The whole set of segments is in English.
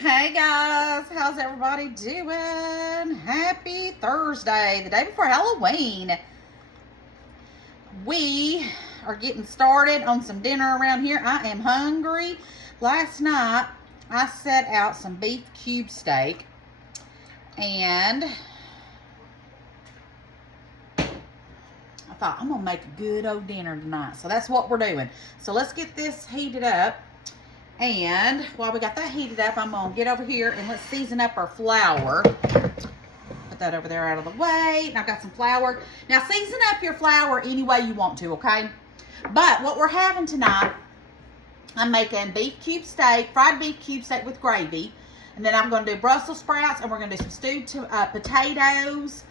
Hey guys, how's everybody doing? Happy Thursday, the day before Halloween. We are getting started on some dinner around here. I am hungry. Last night, I set out some beef cube steak and I thought I'm gonna make a good old dinner tonight. So that's what we're doing. So let's get this heated up. And while we got that heated up, I'm going to get over here and let's season up our flour. Put that over there out of the way. And I've got some flour. Now, season up your flour any way you want to, okay? But what we're having tonight, I'm making beef cube steak, fried beef cube steak with gravy. And then I'm going to do Brussels sprouts, and we're going to do some stewed potatoes.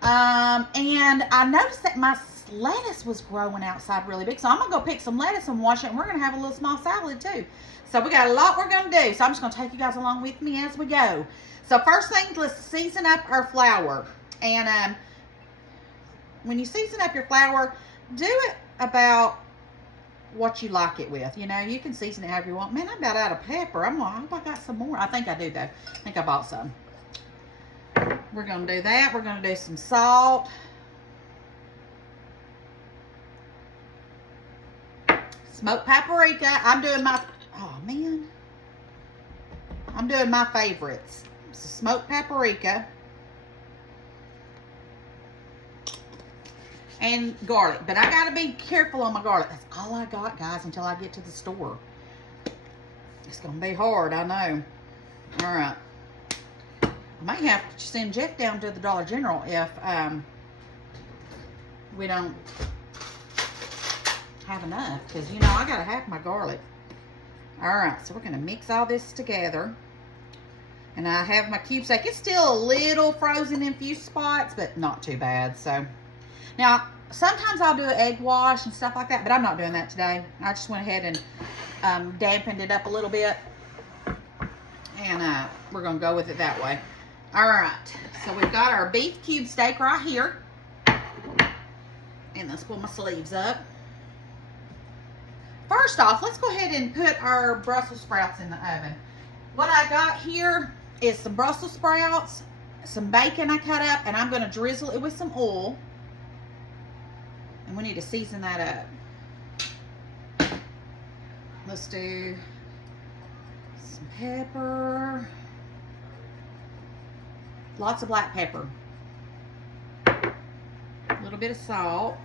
And I noticed that my lettuce was growing outside really big. So I'm going to go pick some lettuce and wash it, and we're going to have a little small salad too. So we got a lot we're going to do. So I'm just going to take you guys along with me as we go. So first thing, let's season up our flour. And when you season up your flour, do it about what you like it with. You know, you can season it however you want. Man, I'm about out of pepper. I hope I got some more. I think I do though. I think I bought some. We're going to do that. We're going to do some salt. Smoked paprika. I'm doing my favorites. So smoked paprika. And garlic. But I got to be careful on my garlic. That's all I got, guys, until I get to the store. It's going to be hard, I know. All right. I might have to send Jeff down to the Dollar General if we don't have enough. Because, you know, I got to have my garlic. All right. So we're going to mix all this together. And I have my cube steak. It's still a little frozen in a few spots, but not too bad. So, now, sometimes I'll do an egg wash and stuff like that, but I'm not doing that today. I just went ahead and dampened it up a little bit. And we're going to go with it that way. All right. So, we've got our beef cube steak right here. And let's pull my sleeves up. First off, let's go ahead and put our Brussels sprouts in the oven. What I got here is some Brussels sprouts, some bacon I cut up, and I'm going to drizzle it with some oil. And we need to season that up. Let's do some pepper. Lots of black pepper. A little bit of salt.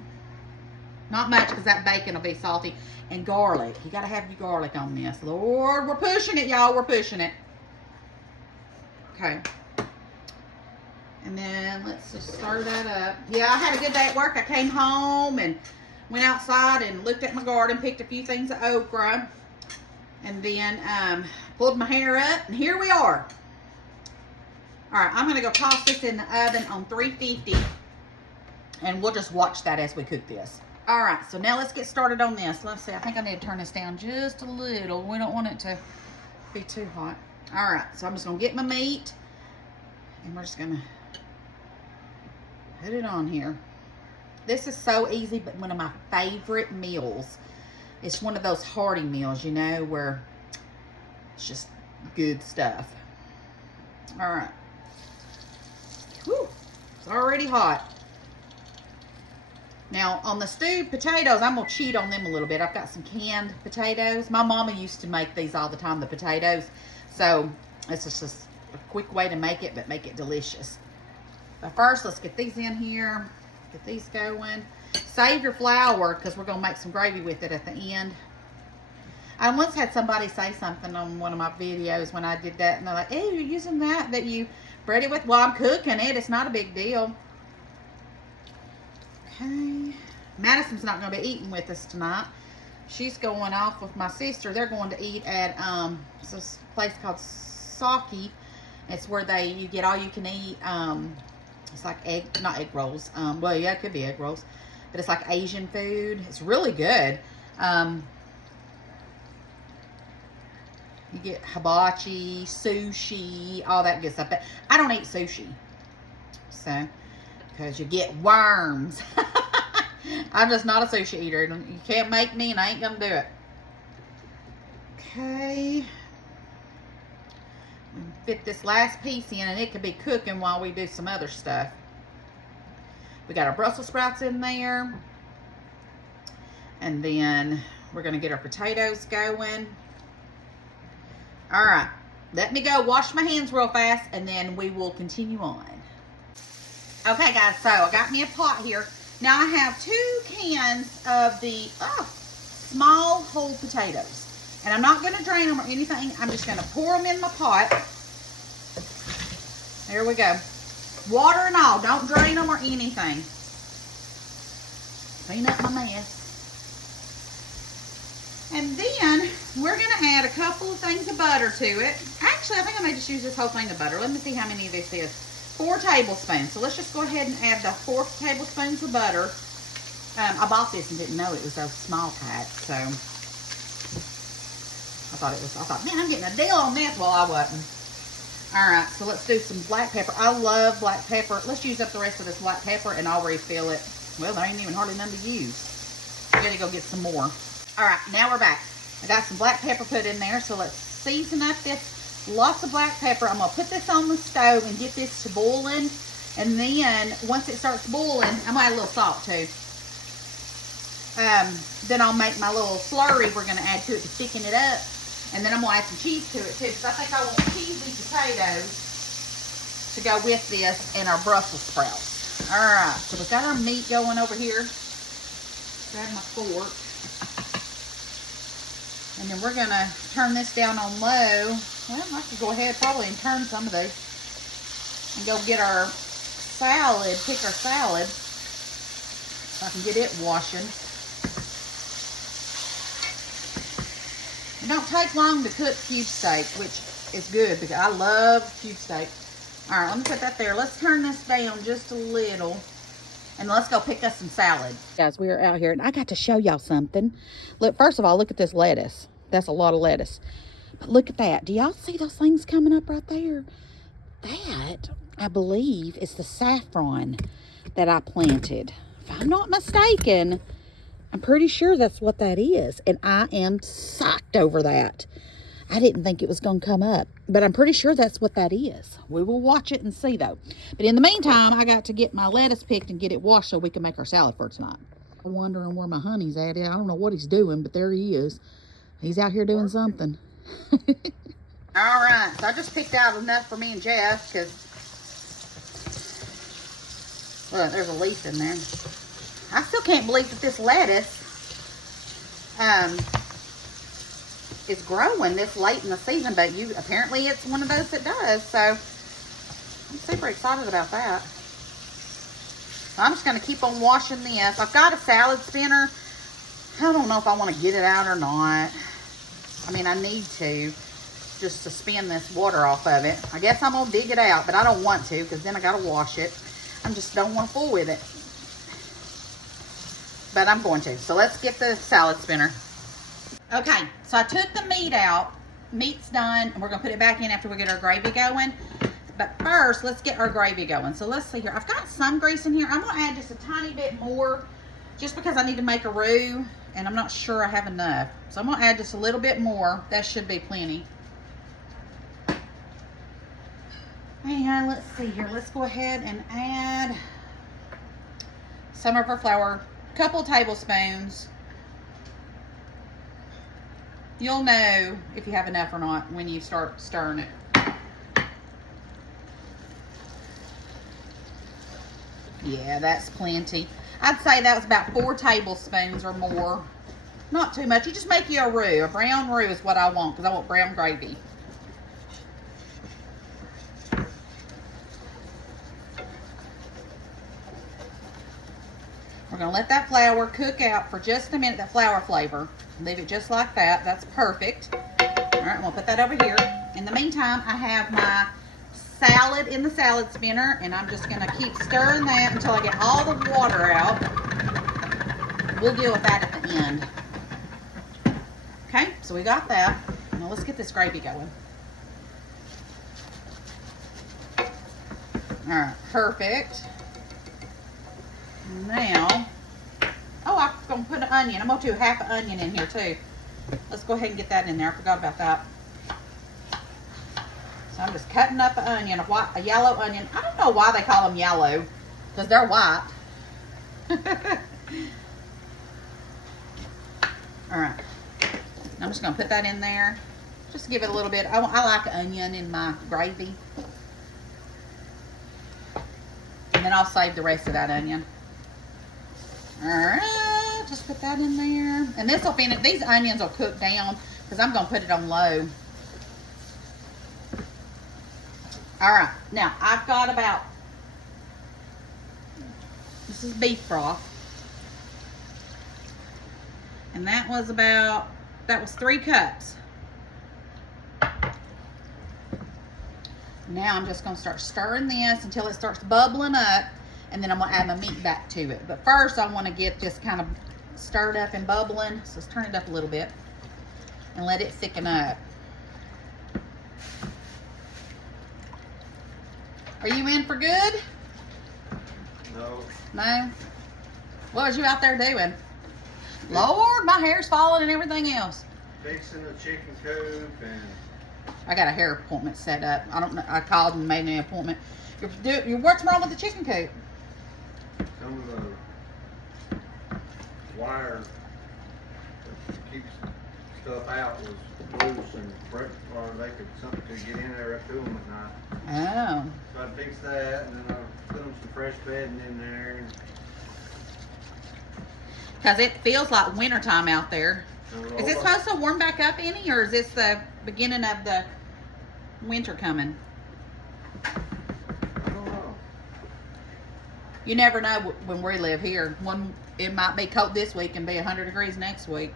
Not much because that bacon will be salty. And garlic. You got to have your garlic on this. Lord, we're pushing it, y'all. We're pushing it. Okay. And then let's just stir that up. Yeah, I had a good day at work. I came home and went outside and looked at my garden, picked a few things of okra, and then pulled my hair up, and here we are. All right, I'm going to go toss this in the oven on 350, and we'll just watch that as we cook this. All right, so now let's get started on this. Let's see, I think I need to turn this down just a little. We don't want it to be too hot. All right, so I'm just going to get my meat, and we're just going to put it on here. This is so easy, but one of my favorite meals. It's one of those hearty meals, you know, where it's just good stuff. All right. Whew, it's already hot. Now, on the stewed potatoes, I'm going to cheat on them a little bit. I've got some canned potatoes. My mama used to make these all the time, the potatoes. So, it's just a quick way to make it, but make it delicious. But first, let's get these in here. Get these going. Save your flour, because we're going to make some gravy with it at the end. I once had somebody say something on one of my videos when I did that, and they're like, hey, you're using that you bread it with? Well, I'm cooking it. It's not a big deal. Okay. Madison's not going to be eating with us tonight. She's going off with my sister. They're going to eat at this place called Saki. It's where you get all you can eat. It's like not egg rolls. Well, yeah, it could be egg rolls, but it's like Asian food. It's really good. You get hibachi, sushi, all that good stuff. But I don't eat sushi, so because you get worms. I'm just not a sushi eater. You can't make me, and I ain't gonna do it. Okay. Fit this last piece in, and it could be cooking while we do some other stuff. We got our Brussels sprouts in there. And then we're going to get our potatoes going. All right. Let me go wash my hands real fast, and then we will continue on. Okay, guys, so I got me a pot here. Now I have 2 cans of the small whole potatoes. And I'm not going to drain them or anything. I'm just going to pour them in my pot. There we go. Water and all. Don't drain them or anything. Clean up my mess. And then we're going to add a couple of things of butter to it. Actually, I think I may just use this whole thing of butter. Let me see how many of this is. 4 tablespoons. So let's just go ahead and add the 4 tablespoons of butter. I bought this and didn't know it was those small packs. So I thought, man, I'm getting a deal on this. Well, I wasn't. All right, so let's do some black pepper. I love black pepper. Let's use up the rest of this black pepper and I'll refill it. Well, there ain't even hardly none to use. I gotta go get some more. All right, now we're back. I got some black pepper put in there, so let's season up this. Lots of black pepper. I'm gonna put this on the stove and get this to boiling. And then once it starts boiling, I'm gonna add a little salt too. Then I'll make my little slurry we're gonna add to it to thicken it up. And then I'm gonna add some cheese to it too, because I think I want cheesy potatoes to go with this and our Brussels sprouts. All right, so we've got our meat going over here. Grab my fork. And then we're gonna turn this down on low. Well, I could go ahead probably and turn some of these and go get our salad, pick our salad so I can get it washing. It don't take long to cook cube steak, which is good because I love cube steak. All right, let me put that there. Let's turn this down just a little. And let's go pick us some salad. Guys, we are out here, and I got to show y'all something. Look, first of all, look at this lettuce. That's a lot of lettuce. But look at that. Do y'all see those things coming up right there? That, I believe, is the saffron that I planted. If I'm not mistaken, I'm pretty sure that's what that is. And I am psyched over that. I didn't think it was going to come up, but I'm pretty sure that's what that is. We will watch it and see, though. But in the meantime, I got to get my lettuce picked and get it washed so we can make our salad for tonight. I'm wondering where my honey's at. I don't know what he's doing, but there he is. He's out here doing something. All right, so I just picked out enough for me and Jeff because, look, there's a leaf in there. I still can't believe that this lettuce, is growing this late in the season, but apparently it's one of those that does, so I'm super excited about that. So I'm just going to keep on washing this. I've got a salad spinner. I don't know if I want to get it out or not. I mean, I need to, just to spin this water off of it. I guess I'm going to dig it out, but I don't want to because then I got to wash it. I just don't want to fool with it. But I'm going to. So let's get the salad spinner. Okay, so I took the meat out. Meat's done, and we're going to put it back in after we get our gravy going. But first, let's get our gravy going. So let's see here. I've got some grease in here. I'm going to add just a tiny bit more just because I need to make a roux, and I'm not sure I have enough. So I'm going to add just a little bit more. That should be plenty. And let's see here. Let's go ahead and add some of our flour. A couple tablespoons. You'll know if you have enough or not when you start stirring it. Yeah, that's plenty. I'd say that was about 4 tablespoons or more. Not too much. You just make you a roux. A brown roux is what I want because I want brown gravy. We're going to let that flour cook out for just a minute, that flour flavor. Leave it just like that. That's perfect. All right, I'm going to put that over here. In the meantime, I have my salad in the salad spinner, and I'm just going to keep stirring that until I get all the water out. We'll deal with that at the end. Okay, so we got that. Now let's get this gravy going. All right, perfect. Now, oh, I'm going to put an onion. I'm going to do half an onion in here too. Let's go ahead and get that in there. I forgot about that. So I'm just cutting up an onion, a yellow onion. I don't know why they call them yellow, because they're white. All right. I'm just going to put that in there. Just to give it a little bit. I like onion in my gravy. And then I'll save the rest of that onion. All right. Just put that in there. And this will finish. These onions will cook down because I'm going to put it on low. All right. Now, I've got about, this is beef broth. And that was 3 cups. Now I'm just going to start stirring this until it starts bubbling up, and then I'm going to add my meat back to it. But first I want to get this kind of stirred up and bubbling. So let's turn it up a little bit and let it thicken up. Are you in for good? No. No? What was you out there doing? Lord, my hair's falling and everything else. Fixing the chicken coop, and I got a hair appointment set up. I don't know. I called and made an appointment. What's wrong with the chicken coop? some of the wire that keeps stuff out was loose and break, or they could something could get in there up to them at night. Oh. So I fixed that, and then I put them some fresh bedding in there. Because it feels like wintertime out there. Is it supposed to warm back up any, or is this the beginning of the winter coming? I don't know. You never know when we live here. It might be cold this week and be 100 degrees next week.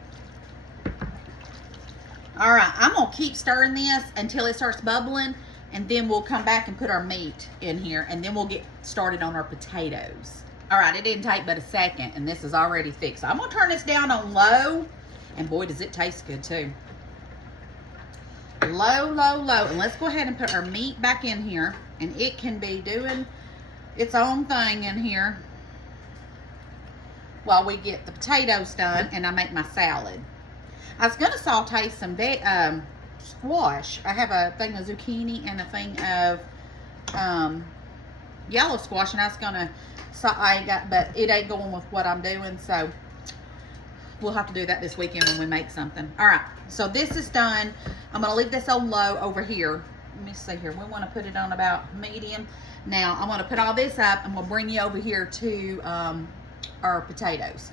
All right, I'm going to keep stirring this until it starts bubbling, and then we'll come back and put our meat in here, and then we'll get started on our potatoes. All right, it didn't take but a second, and this is already fixed. So I'm going to turn this down on low, and boy, does it taste good too. Low, low, low. And let's go ahead and put our meat back in here, and it can be doing its own thing in here while we get the potatoes done and I make my salad. I was going to saute some squash. I have a thing of zucchini and a thing of yellow squash, and I was going to, but it ain't going with what I'm doing, so we'll have to do that this weekend when we make something. All right, so this is done. I'm going to leave this on low over here. Let me see here. We want to put it on about medium. Now, I'm going to put all this up, and we'll bring you over here to our potatoes.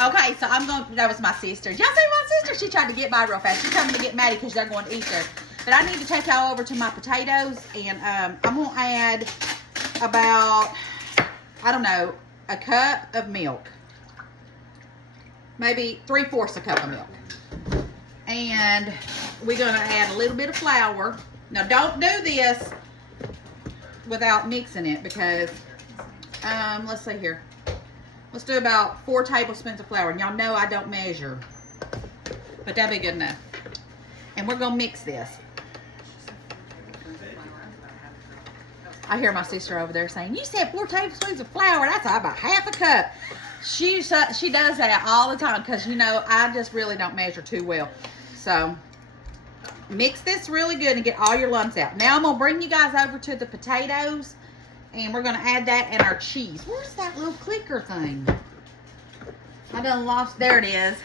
Okay, so that was my sister. Y'all see my sister? She tried to get by real fast. She's coming to get Maddie because they're going to eat there. But I need to take y'all over to my potatoes, and I'm going to add about, I don't know, a cup of milk. Maybe 3/4 a cup of milk. And we're going to add a little bit of flour. Now, don't do this without mixing it because, let's see here. Let's do about 4 tablespoons of flour. And y'all know I don't measure, but that'd be good enough. And we're going to mix this. I hear my sister over there saying, you said 4 tablespoons of flour. That's about half a cup. She does that all the time because, you know, I just really don't measure too well. So, mix this really good and get all your lumps out. Now, I'm going to bring you guys over to the potatoes, and we're going to add that and our cheese. Where's that little clicker thing? I done lost. There it is.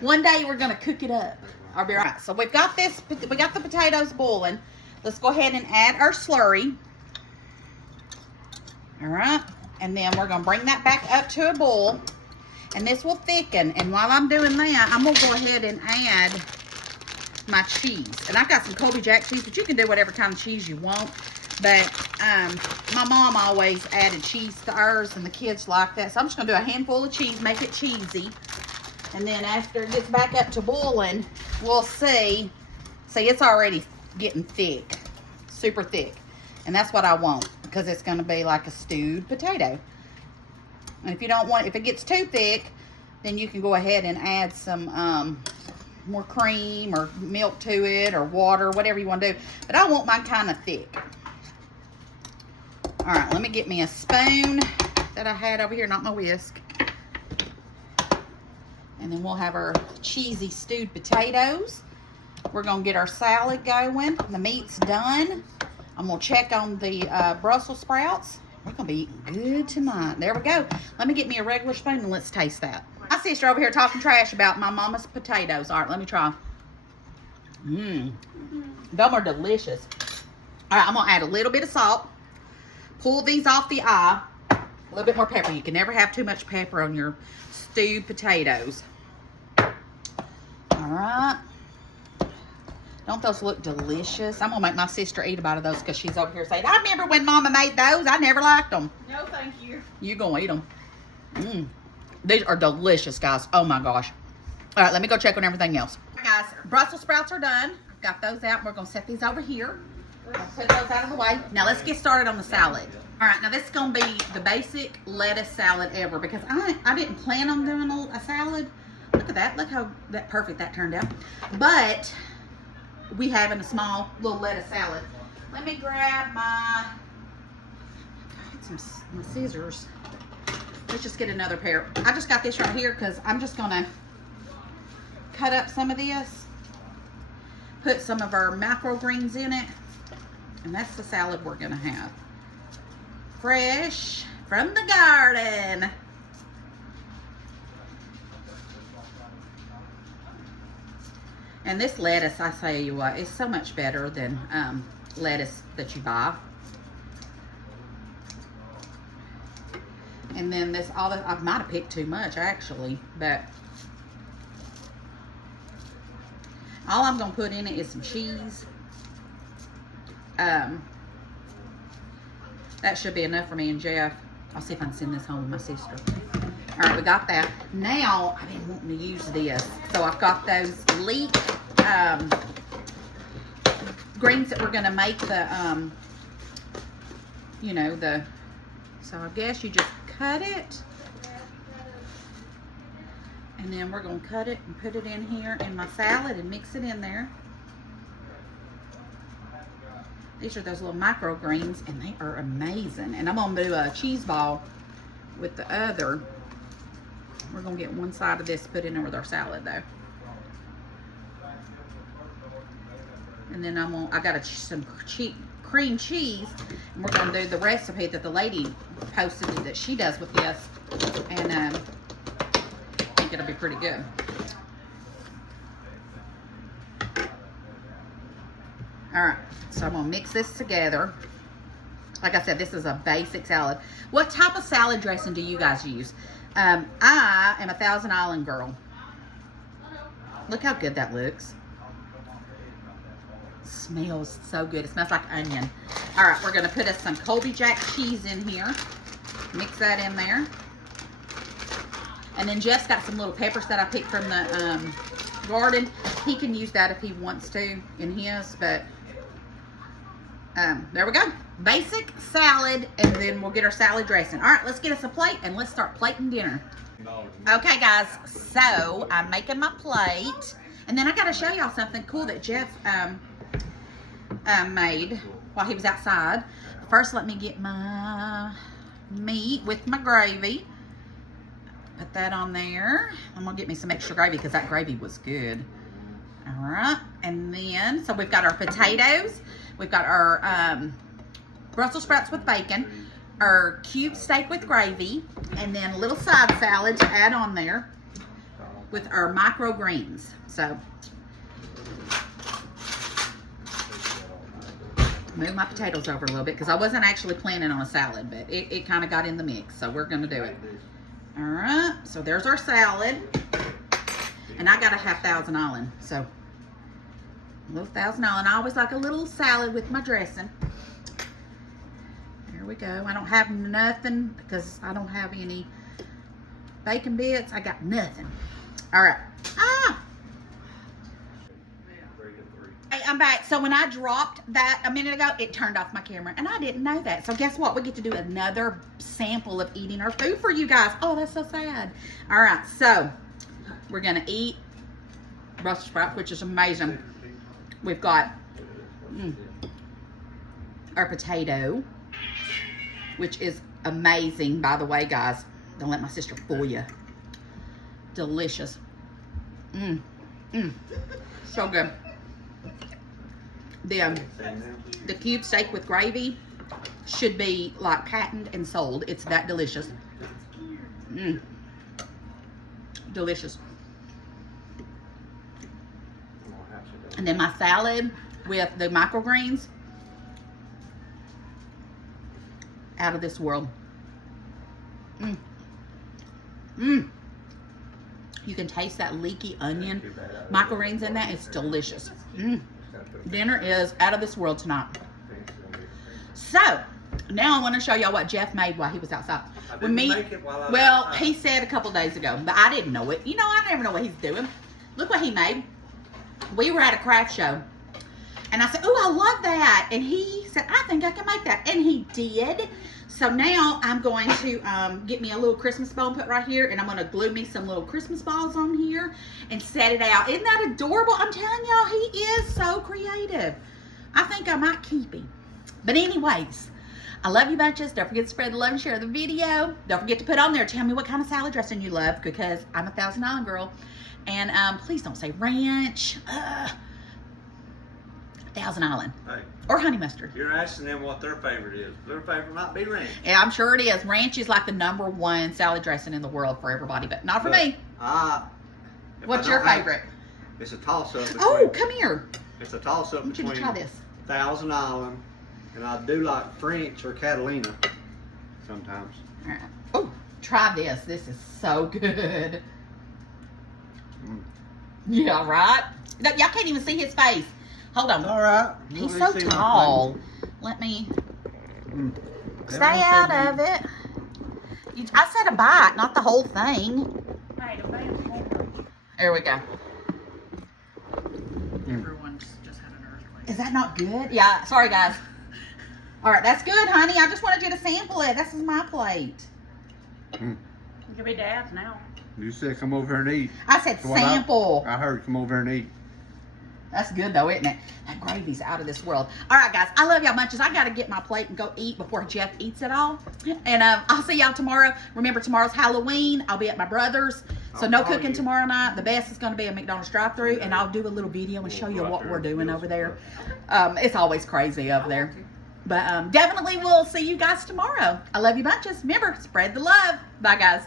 One day, we're going to cook it up. I'll be right. So, we got the potatoes boiling. Let's go ahead and add our slurry. All right. And then we're going to bring that back up to a boil. And this will thicken. And while I'm doing that, I'm going to go ahead and add my cheese. And I've got some Colby Jack cheese, but you can do whatever kind of cheese you want. But my mom always added cheese to ours, and the kids like that. So I'm just going to do a handful of cheese, make it cheesy. And then after it gets back up to boiling, we'll see. See, it's already getting thick, super thick. And that's what I want, because it's going to be like a stewed potato. And if you don't want, if it gets too thick, then you can go ahead and add some more cream or milk to it or water, whatever you want to do. But I want mine kind of thick. All right, let me get me a spoon that I had over here, not my whisk. And then we'll have our cheesy stewed potatoes. We're gonna get our salad going. The meat's done. I'm gonna check on the Brussels sprouts. We're gonna be eating good tonight. There we go. Let me get me a regular spoon and let's taste that. My sister over here talking trash about my mama's potatoes. All right, let me try. Them are delicious. All right, I'm gonna add a little bit of salt. Pull these off the eye. A little bit more pepper. You can never have too much pepper on your stewed potatoes. All right. Don't those look delicious? I'm gonna make my sister eat a bite of those because she's over here saying, I remember when Mama made those. I never liked them. No, thank you. You gonna eat them. These are delicious, guys. Oh my gosh. All right, let me go check on everything else. Guys, Brussels sprouts are done. I've got those out. We're gonna set these over here. I'll put those out of the way. Now let's get started on the salad. All right, now this is gonna be the basic lettuce salad ever because I didn't plan on doing a salad. Look at that. Look how perfect that turned out. But we having a small little lettuce salad. Let me grab my scissors. Let's just get another pair. I just got this right here because I'm just gonna cut up some of this, put some of our microgreens in it, and that's the salad we're gonna have. Fresh from the garden. And this lettuce, I tell you what, is so much better than lettuce that you buy. And then this, I might have picked too much actually, but all I'm gonna put in it is some cheese. That should be enough for me and Jeff. I'll see if I can send this home with my sister. All right, we got that. Now, I've been wanting to use this. So I've got those leek greens that we're gonna make the, so I guess you just cut it. And then we're gonna cut it and put it in here in my salad and mix it in there. These are those little microgreens and they are amazing. And I'm gonna do a cheese ball with the other. We're gonna get one side of this put in there with our salad though. And then I got some cream cheese, and we're gonna do the recipe that the lady posted that she does with this, and I think it'll be pretty good. All right, so I'm gonna mix this together. Like I said, this is a basic salad. What type of salad dressing do you guys use? I am a Thousand Island girl. Look how good that looks. Smells so good. It smells like onion. All right, we're gonna put us some Colby Jack cheese in here. Mix that in there. And then Jeff's got some little peppers that I picked from the garden. He can use that if he wants to in his, but there we go. Basic salad, and then we'll get our salad dressing. All right, let's get us a plate and let's start plating dinner. Okay, guys, so I'm making my plate, and then I got to show y'all something cool that Jeff made while he was outside. First, let me get my meat with my gravy. Put that on there. I'm gonna get me some extra gravy because that gravy was good. All right, and then, so we've got our potatoes. We've got our Brussels sprouts with bacon, our cube steak with gravy, and then a little side salad to add on there with our microgreens. So, move my potatoes over a little bit because I wasn't actually planning on a salad, but it kind of got in the mix, so we're gonna do it. All right, so there's our salad. And I gotta have Thousand Island, so a little Thousand Island. I always like a little salad with my dressing. There we go. I don't have nothing because I don't have any bacon bits. I got nothing. All right. Hey, I'm back. So when I dropped that a minute ago, it turned off my camera, and I didn't know that. So guess what? We get to do another sample of eating our food for you guys. Oh, that's so sad. All right, so we're gonna eat Brussels sprouts, which is amazing. We've got our potato, which is amazing, by the way, guys. Don't let my sister fool you. Delicious. So good. The cube steak with gravy should be like patented and sold. It's that delicious. Delicious. And then my salad with the microgreens. Out of this world. You can taste that leaky onion microgreens in that. It's delicious. Dinner is out of this world tonight. So now I want to show y'all what Jeff made while he was outside. Well, he said a couple days ago, but I didn't know it. You know, I never know what he's doing. Look what he made. We were at a craft show, and I said, "Oh, I love that," and he said, "I think I can make that," and he did. So now I'm going to get me a little Christmas ball and put right here, and I'm going to glue me some little Christmas balls on here and set it out. Isn't that adorable? I'm telling y'all, he is so creative. I think I might keep him. But anyways, I love you bunches. Don't forget to spread the love and share the video. Don't forget to put on there, tell me what kind of salad dressing you love, because I'm a Thousand Island girl. And please don't say ranch. Thousand Island. Hey, or honey mustard. you're asking them what their favorite is. Their favorite might be ranch. Yeah, I'm sure it is. Ranch is like the #1 salad dressing in the world for everybody, but not for me. What's your favorite? It's a toss-up. Oh, come here. It's a toss-up I want you to try this. Thousand Island, and I do like French or Catalina sometimes. All right. Oh, try this. This is so good. Yeah, right? No, y'all can't even see his face. Hold on. All right. He's so tall. Let me stay out of it. I said a bite, not the whole thing. There we go. Everyone's just had an earthquake. Is that not good? Yeah, sorry guys. All right, that's good, honey. I just wanted you to sample it. This is my plate. You could be dad's now. You said come over here and eat. I said sample. I heard come over here and eat. That's good though, isn't it? That gravy's out of this world. All right, guys. I love y'all bunches. I got to get my plate and go eat before Jeff eats it all. And I'll see y'all tomorrow. Remember, tomorrow's Halloween. I'll be at my brother's. So no cooking tomorrow night. The best is going to be a McDonald's drive-thru. And I'll do a little video and show you what we're doing over there. It's always crazy over there. But definitely we'll see you guys tomorrow. I love you bunches. Remember, spread the love. Bye, guys.